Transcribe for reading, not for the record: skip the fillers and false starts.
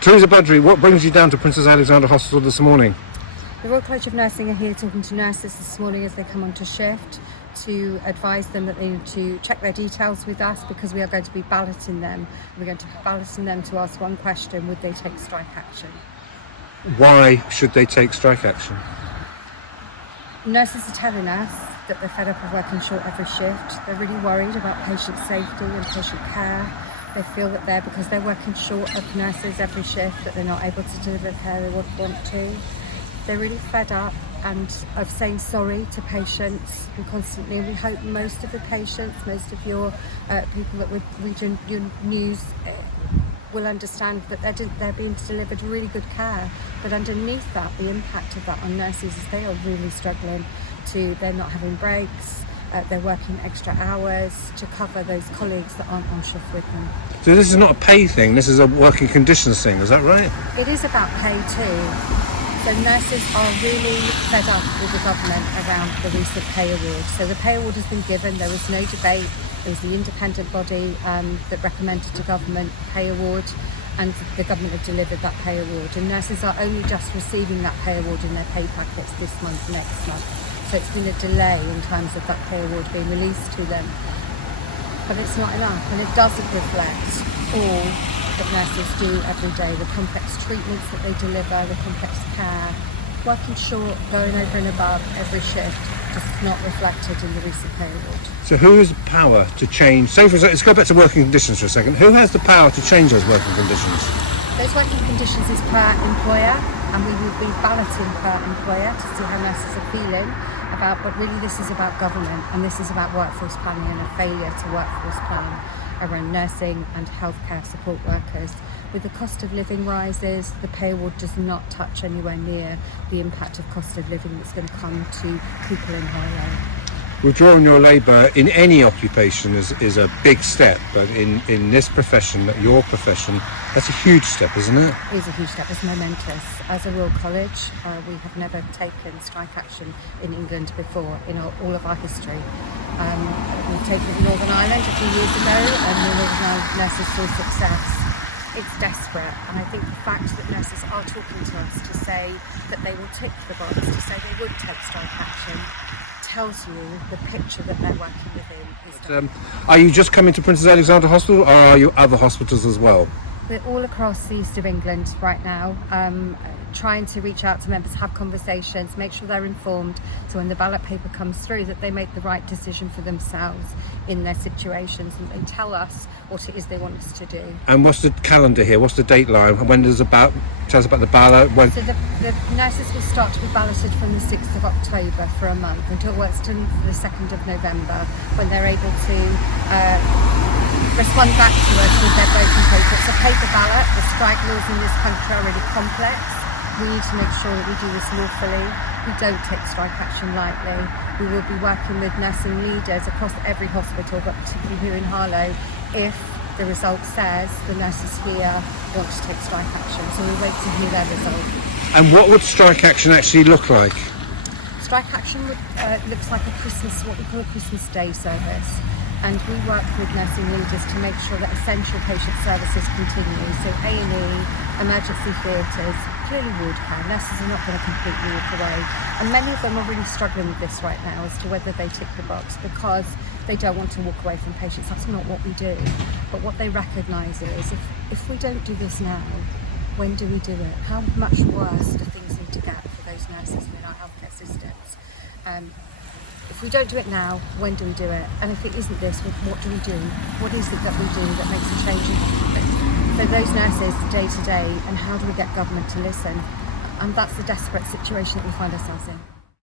Teresa Budrey, what brings you down to Princess Alexandra Hospital this morning? The Royal College of Nursing are here talking to nurses this morning as they come onto shift to advise them that they need to check their details with us because we are going to be balloting them. We're going to be balloting them to ask one question: would they take strike action? Why should they take strike action? Nurses are telling us that they're fed up of working short every shift. They're really worried about patient safety and patient care. They feel that because they're working short of nurses every shift, that they're not able to deliver the care they would want to. They're really fed up and of saying sorry to patients and constantly. And we hope most of the patients, most of your people that would read your news will understand that they're being delivered really good care. But underneath that, the impact of that on nurses is they are really struggling. They're not having breaks. They're working extra hours to cover those colleagues that aren't on shift with them. So this is not a pay thing, this is a working conditions thing, is that right? It is about pay too. So nurses are really fed up with the government around the recent pay award. So the pay award has been given, there was no debate. It was the independent body that recommended to government pay award, and the government have delivered that pay award. And nurses are only just receiving that pay award in their pay packets this month, next month. So it's been a delay in terms of that pay award being released to them. But it's not enough, and it doesn't reflect all that nurses do every day, the complex treatments that they deliver, the complex care, working short, going over and above every shift, just not reflected in the recent pay award. So who has the power to change, say for example, let's go back to working conditions for a second, who has the power to change those working conditions? Those working conditions is per employer, and we will be balloting per employer to see how nurses are feeling about, but really this is about government, and this is about workforce planning and a failure to workforce plan around nursing and healthcare support workers. With the cost of living rises, the pay award does not touch anywhere near the impact of cost of living that's going to come to people in Harlow. Withdrawing your labour in any occupation is a big step, but in this profession, your profession, that's a huge step, isn't it? It is a huge step, it's momentous. As a Royal College, we have never taken strike action in England before in all of our history. We've taken it in Northern Ireland a few years ago, and the Northern Ireland nurses saw success. It's desperate, and I think the fact that nurses are talking to us to say that they will tick the box, to say they would take strike action, tells you the picture that they're working within is done. Are you just coming to Princess Alexandra Hospital, or are you other hospitals as well? We're all across the east of England right now, trying to reach out to members, have conversations, make sure they're informed, so when the ballot paper comes through that they make the right decision for themselves in their situations, and they tell us what it is they want us to do. And what's the calendar here? What's the date line? When does tell us about the ballot? So the nurses will start to be balloted from the 6th of October for a month until the 2nd of November, when they're able to respond back to us with their voting paper. It's a paper ballot. The strike laws in this country are really complex. We need to make sure that we do this lawfully. We don't take strike action lightly. We will be working with nursing leaders across every hospital, but particularly here in Harlow, if the result says the nurses here want to take strike action. So we'll wait to hear their result. And what would strike action actually look like? Strike action looks like what we call a Christmas Day service. And we work with nursing leaders to make sure that essential patient services continue. So A&E, emergency theatres, clearly ward care. Nurses are not going to completely walk away. And many of them are really struggling with this right now as to whether they tick the box because they don't want to walk away from patients. That's not what we do. But what they recognise is if we don't do this now, when do we do it? How much worse do things need to get for those nurses in our healthcare systems? If we don't do it now, when do we do it? And if it isn't this, what do we do? What is it that we do that makes a change for those nurses day to day, and how do we get government to listen? And that's the desperate situation that we find ourselves in.